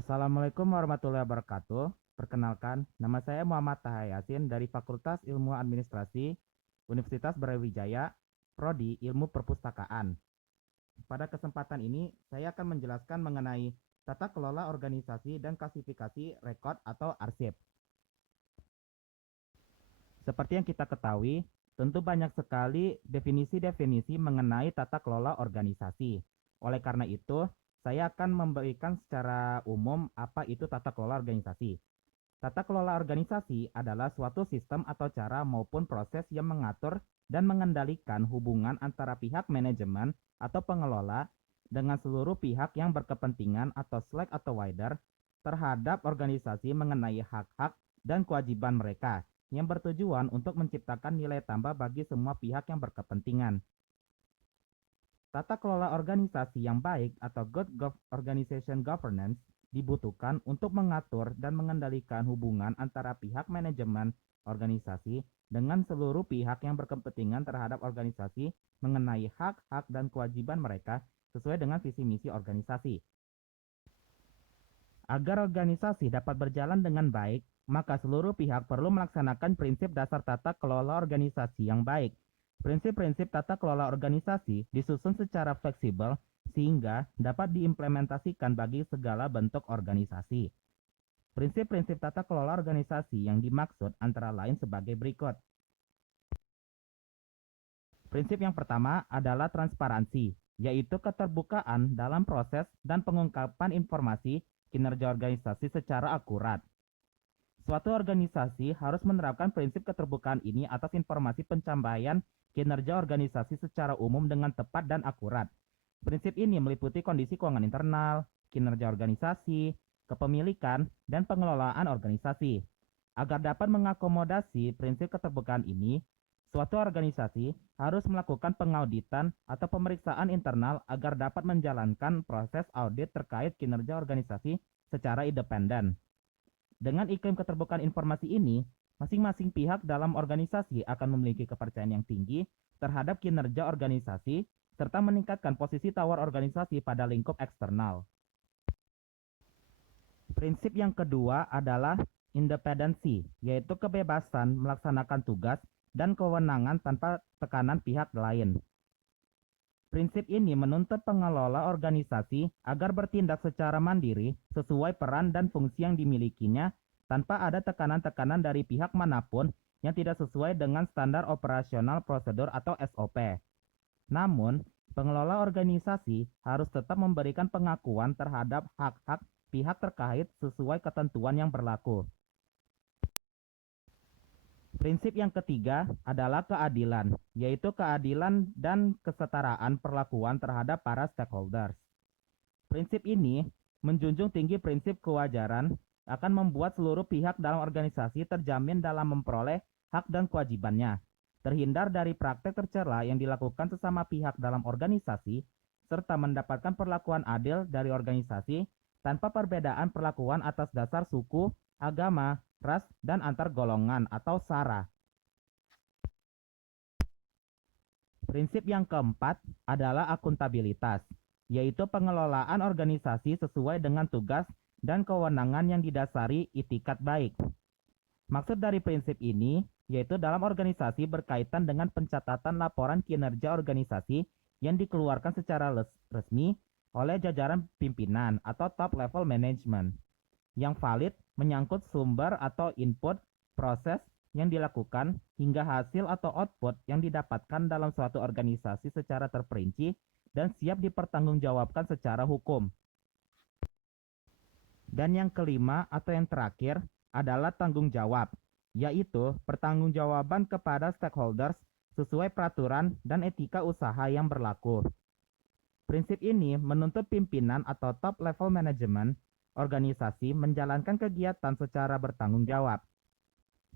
Assalamualaikum warahmatullahi wabarakatuh. Perkenalkan, nama saya Muhammad Taha Yasin dari Fakultas Ilmu Administrasi Universitas Brawijaya, Prodi Ilmu Perpustakaan. Pada kesempatan ini, saya akan menjelaskan mengenai tata kelola organisasi dan klasifikasi rekod atau arsip. Seperti yang kita ketahui, tentu banyak sekali definisi-definisi mengenai tata kelola organisasi. Oleh karena itu, saya akan memberikan secara umum apa itu tata kelola organisasi. Tata kelola organisasi adalah suatu sistem atau cara maupun proses yang mengatur dan mengendalikan hubungan antara pihak manajemen atau pengelola dengan seluruh pihak yang berkepentingan atau selek atau wider terhadap organisasi mengenai hak-hak dan kewajiban mereka yang bertujuan untuk menciptakan nilai tambah bagi semua pihak yang berkepentingan. Tata kelola organisasi yang baik atau good organization governance dibutuhkan untuk mengatur dan mengendalikan hubungan antara pihak manajemen organisasi dengan seluruh pihak yang berkepentingan terhadap organisasi mengenai hak-hak dan kewajiban mereka sesuai dengan visi misi organisasi. Agar organisasi dapat berjalan dengan baik, maka seluruh pihak perlu melaksanakan prinsip dasar tata kelola organisasi yang baik. Prinsip-prinsip tata kelola organisasi disusun secara fleksibel sehingga dapat diimplementasikan bagi segala bentuk organisasi. Prinsip-prinsip tata kelola organisasi yang dimaksud antara lain sebagai berikut. Prinsip yang pertama adalah transparansi, yaitu keterbukaan dalam proses dan pengungkapan informasi kinerja organisasi secara akurat. Suatu organisasi harus menerapkan prinsip keterbukaan ini atas informasi pencapaian kinerja organisasi secara umum dengan tepat dan akurat. Prinsip ini meliputi kondisi keuangan internal, kinerja organisasi, kepemilikan, dan pengelolaan organisasi. Agar dapat mengakomodasi prinsip keterbukaan ini, suatu organisasi harus melakukan pengauditan atau pemeriksaan internal agar dapat menjalankan proses audit terkait kinerja organisasi secara independen. Dengan iklim keterbukaan informasi ini, masing-masing pihak dalam organisasi akan memiliki kepercayaan yang tinggi terhadap kinerja organisasi serta meningkatkan posisi tawar organisasi pada lingkup eksternal. Prinsip yang kedua adalah independensi, yaitu kebebasan melaksanakan tugas dan kewenangan tanpa tekanan pihak lain. Prinsip ini menuntut pengelola organisasi agar bertindak secara mandiri sesuai peran dan fungsi yang dimilikinya tanpa ada tekanan-tekanan dari pihak manapun yang tidak sesuai dengan standar operasional prosedur atau SOP. Namun, pengelola organisasi harus tetap memberikan pengakuan terhadap hak-hak pihak terkait sesuai ketentuan yang berlaku. Prinsip yang ketiga adalah keadilan, yaitu keadilan dan kesetaraan perlakuan terhadap para stakeholders. Prinsip ini menjunjung tinggi prinsip kewajaran akan membuat seluruh pihak dalam organisasi terjamin dalam memperoleh hak dan kewajibannya, terhindar dari praktek tercela yang dilakukan sesama pihak dalam organisasi, serta mendapatkan perlakuan adil dari organisasi tanpa perbedaan perlakuan atas dasar suku, agama, ras, dan antar golongan atau SARA. Prinsip yang keempat adalah akuntabilitas, yaitu pengelolaan organisasi sesuai dengan tugas dan kewenangan yang didasari itikat baik. Maksud dari prinsip ini yaitu dalam organisasi berkaitan dengan pencatatan laporan kinerja organisasi yang dikeluarkan secara resmi oleh jajaran pimpinan atau top level management yang valid menyangkut sumber atau input, proses yang dilakukan, hingga hasil atau output yang didapatkan dalam suatu organisasi secara terperinci dan siap dipertanggungjawabkan secara hukum. Dan yang kelima atau yang terakhir adalah tanggung jawab, yaitu pertanggungjawaban kepada stakeholders sesuai peraturan dan etika usaha yang berlaku. Prinsip ini menuntut pimpinan atau top level manajemen organisasi menjalankan kegiatan secara bertanggung jawab.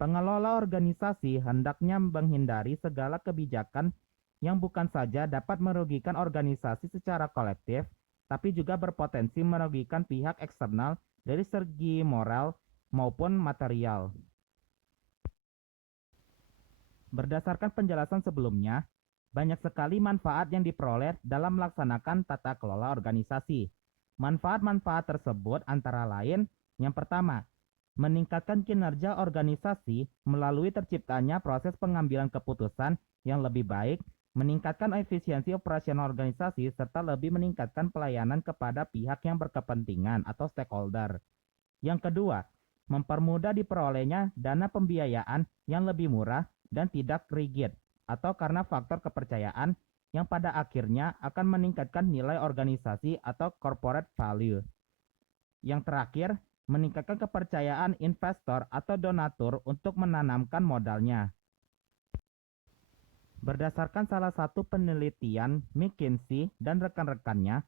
Pengelola organisasi hendaknya menghindari segala kebijakan yang bukan saja dapat merugikan organisasi secara kolektif, tapi juga berpotensi merugikan pihak eksternal dari segi moral maupun material. Berdasarkan penjelasan sebelumnya, banyak sekali manfaat yang diperoleh dalam melaksanakan tata kelola organisasi. Manfaat-manfaat tersebut antara lain, yang pertama, meningkatkan kinerja organisasi melalui terciptanya proses pengambilan keputusan yang lebih baik, meningkatkan efisiensi operasional organisasi, serta lebih meningkatkan pelayanan kepada pihak yang berkepentingan atau stakeholder. Yang kedua, mempermudah diperolehnya dana pembiayaan yang lebih murah dan tidak rigid, atau karena faktor kepercayaan yang pada akhirnya akan meningkatkan nilai organisasi atau corporate value. Yang terakhir, meningkatkan kepercayaan investor atau donatur untuk menanamkan modalnya. Berdasarkan salah satu penelitian McKinsey dan rekan-rekannya,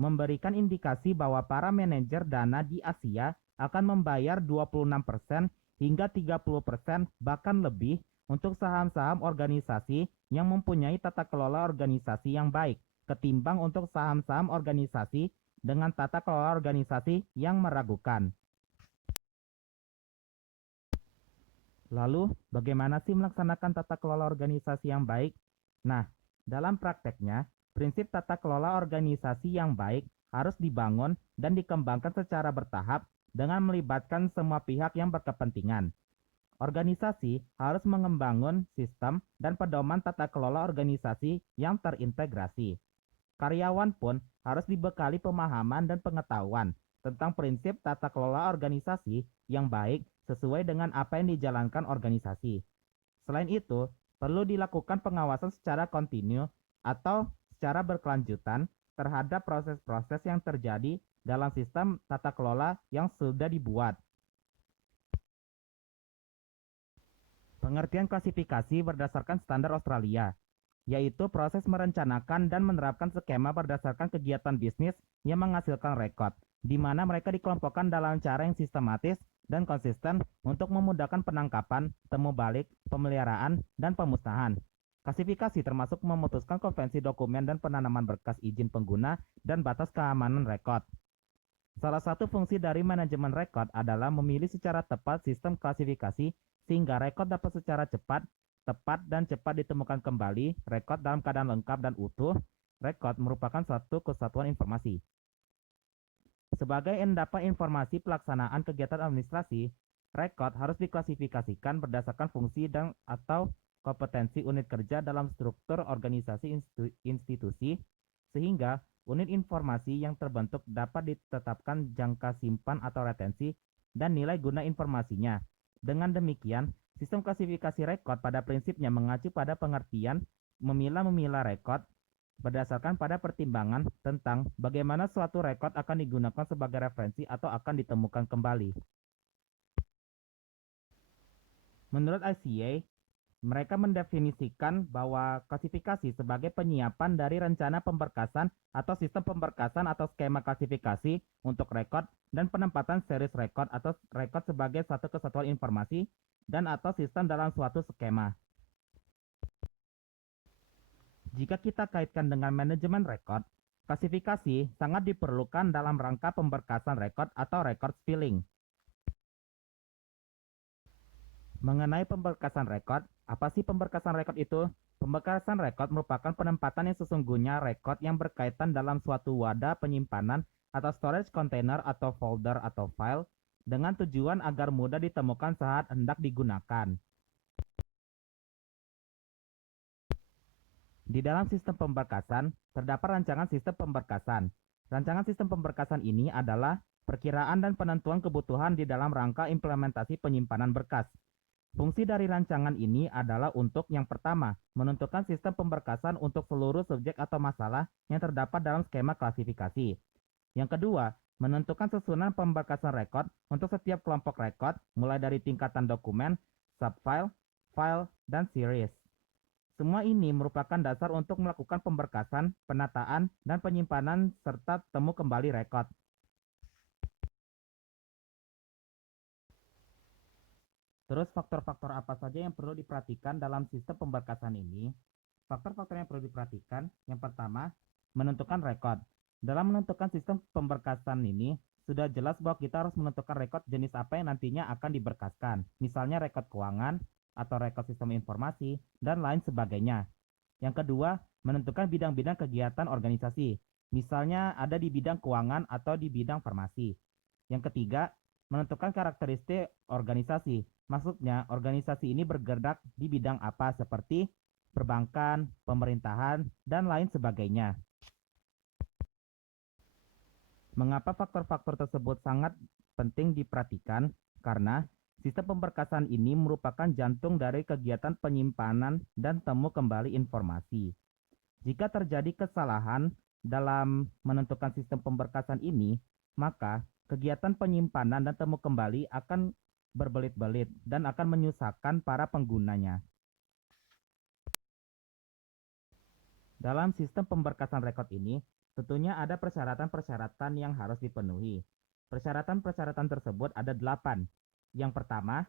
memberikan indikasi bahwa para manajer dana di Asia akan membayar 26% hingga 30% bahkan lebih untuk saham-saham organisasi yang mempunyai tata kelola organisasi yang baik ketimbang untuk saham-saham organisasi dengan tata kelola organisasi yang meragukan. Lalu, bagaimana sih melaksanakan tata kelola organisasi yang baik? Nah, dalam prakteknya, prinsip tata kelola organisasi yang baik harus dibangun dan dikembangkan secara bertahap dengan melibatkan semua pihak yang berkepentingan. Organisasi harus mengembangkan sistem dan pedoman tata kelola organisasi yang terintegrasi. Karyawan pun harus dibekali pemahaman dan pengetahuan tentang prinsip tata kelola organisasi yang baik sesuai dengan apa yang dijalankan organisasi. Selain itu, perlu dilakukan pengawasan secara kontinu atau secara berkelanjutan terhadap proses-proses yang terjadi dalam sistem tata kelola yang sudah dibuat. Pengertian klasifikasi berdasarkan standar Australia, yaitu proses merencanakan dan menerapkan skema berdasarkan kegiatan bisnis yang menghasilkan rekod, di mana mereka dikelompokkan dalam cara yang sistematis dan konsisten untuk memudahkan penangkapan, temu balik, pemeliharaan, dan pemusnahan. Klasifikasi termasuk memutuskan konvensi dokumen dan penanaman berkas izin pengguna dan batas keamanan rekod. Salah satu fungsi dari manajemen rekod adalah memilih secara tepat sistem klasifikasi sehingga rekod dapat secara cepat, tepat, dan cepat ditemukan kembali. Rekod dalam keadaan lengkap dan utuh. Rekod merupakan suatu kesatuan informasi. Sebagai endapan informasi pelaksanaan kegiatan administrasi, rekod harus diklasifikasikan berdasarkan fungsi dan atau kompetensi unit kerja dalam struktur organisasi institusi, sehingga unit informasi yang terbentuk dapat ditetapkan jangka simpan atau retensi dan nilai guna informasinya. Dengan demikian, sistem klasifikasi rekod pada prinsipnya mengacu pada pengertian memilah-memilah rekod berdasarkan pada pertimbangan tentang bagaimana suatu rekod akan digunakan sebagai referensi atau akan ditemukan kembali. Menurut ICA, mereka mendefinisikan bahwa klasifikasi sebagai penyiapan dari rencana pemberkasan atau sistem pemberkasan atau skema klasifikasi untuk rekod dan penempatan series rekod atau rekod sebagai satu kesatuan informasi dan atau sistem dalam suatu skema. Jika kita kaitkan dengan manajemen rekod, klasifikasi sangat diperlukan dalam rangka pemberkasan rekod atau record filling. Mengenai pemberkasan rekod, apa sih pemberkasan rekod itu? Pemberkasan rekod merupakan penempatan yang sesungguhnya rekod yang berkaitan dalam suatu wadah penyimpanan atau storage container atau folder atau file dengan tujuan agar mudah ditemukan saat hendak digunakan. Di dalam sistem pemberkasan, terdapat rancangan sistem pemberkasan. Rancangan sistem pemberkasan ini adalah perkiraan dan penentuan kebutuhan di dalam rangka implementasi penyimpanan berkas. Fungsi dari rancangan ini adalah untuk yang pertama, menentukan sistem pemberkasan untuk seluruh subjek atau masalah yang terdapat dalam skema klasifikasi. Yang kedua, menentukan susunan pemberkasan rekod untuk setiap kelompok rekod, mulai dari tingkatan dokumen, subfile, file, dan series. Semua ini merupakan dasar untuk melakukan pemberkasan, penataan, dan penyimpanan serta temu kembali rekod. Terus faktor-faktor apa saja yang perlu diperhatikan dalam sistem pemberkasan ini? Faktor-faktor yang perlu diperhatikan, yang pertama, menentukan rekod. Dalam menentukan sistem pemberkasan ini, sudah jelas bahwa kita harus menentukan rekod jenis apa yang nantinya akan diberkaskan, misalnya rekod keuangan, atau rekod sistem informasi, dan lain sebagainya. Yang kedua, menentukan bidang-bidang kegiatan organisasi. Misalnya ada di bidang keuangan atau di bidang farmasi. Yang ketiga, menentukan karakteristik organisasi. Maksudnya, organisasi ini bergerak di bidang apa seperti perbankan, pemerintahan, dan lain sebagainya. Mengapa faktor-faktor tersebut sangat penting diperhatikan? Karena sistem pemberkasan ini merupakan jantung dari kegiatan penyimpanan dan temu kembali informasi. Jika terjadi kesalahan dalam menentukan sistem pemberkasan ini, maka kegiatan penyimpanan dan temu kembali akan berbelit-belit dan akan menyusahkan para penggunanya. Dalam sistem pemberkasan rekod ini, tentunya ada persyaratan-persyaratan yang harus dipenuhi. Persyaratan-persyaratan tersebut ada 8. Yang pertama,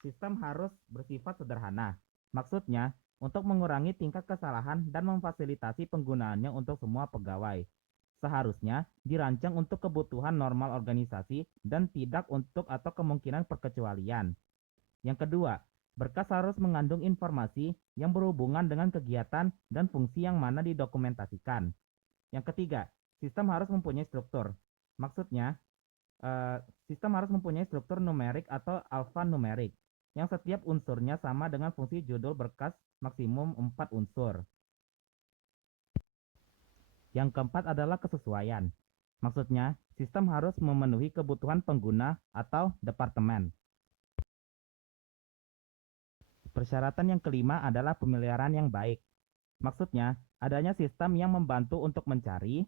sistem harus bersifat sederhana. Maksudnya, untuk mengurangi tingkat kesalahan dan memfasilitasi penggunaannya untuk semua pegawai. Seharusnya dirancang untuk kebutuhan normal organisasi dan tidak untuk atau kemungkinan perkecualian. Yang kedua, berkas harus mengandung informasi yang berhubungan dengan kegiatan dan fungsi yang mana didokumentasikan. Yang ketiga, sistem harus mempunyai struktur. Maksudnya, sistem harus mempunyai struktur numerik atau alfanumerik, yang setiap unsurnya sama dengan fungsi judul berkas maksimum 4 unsur. Yang keempat adalah kesesuaian. Maksudnya, sistem harus memenuhi kebutuhan pengguna atau departemen. Persyaratan yang kelima adalah pemeliharaan yang baik. Maksudnya, adanya sistem yang membantu untuk mencari,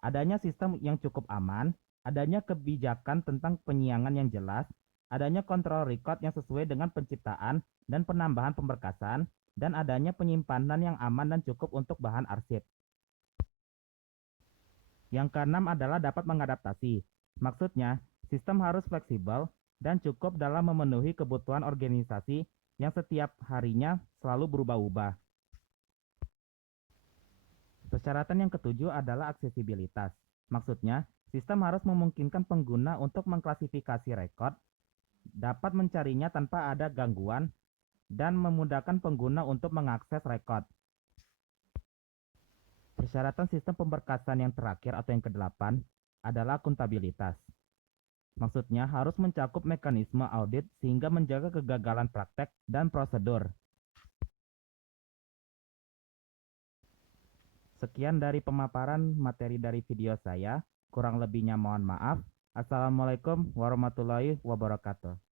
adanya sistem yang cukup aman, adanya kebijakan tentang penyiangan yang jelas, adanya kontrol record yang sesuai dengan penciptaan dan penambahan pemberkasan, dan adanya penyimpanan yang aman dan cukup untuk bahan arsip. Yang keenam adalah dapat mengadaptasi. Maksudnya, sistem harus fleksibel dan cukup dalam memenuhi kebutuhan organisasi yang setiap harinya selalu berubah-ubah. Persyaratan yang ketujuh adalah aksesibilitas. Maksudnya, sistem harus memungkinkan pengguna untuk mengklasifikasi rekod, dapat mencarinya tanpa ada gangguan, dan memudahkan pengguna untuk mengakses rekod. Persyaratan sistem pemberkasan yang terakhir atau yang kedelapan adalah akuntabilitas. Maksudnya harus mencakup mekanisme audit sehingga menjaga kegagalan praktek dan prosedur. Sekian dari pemaparan materi dari video saya. Kurang lebihnya mohon maaf. Assalamualaikum warahmatullahi wabarakatuh.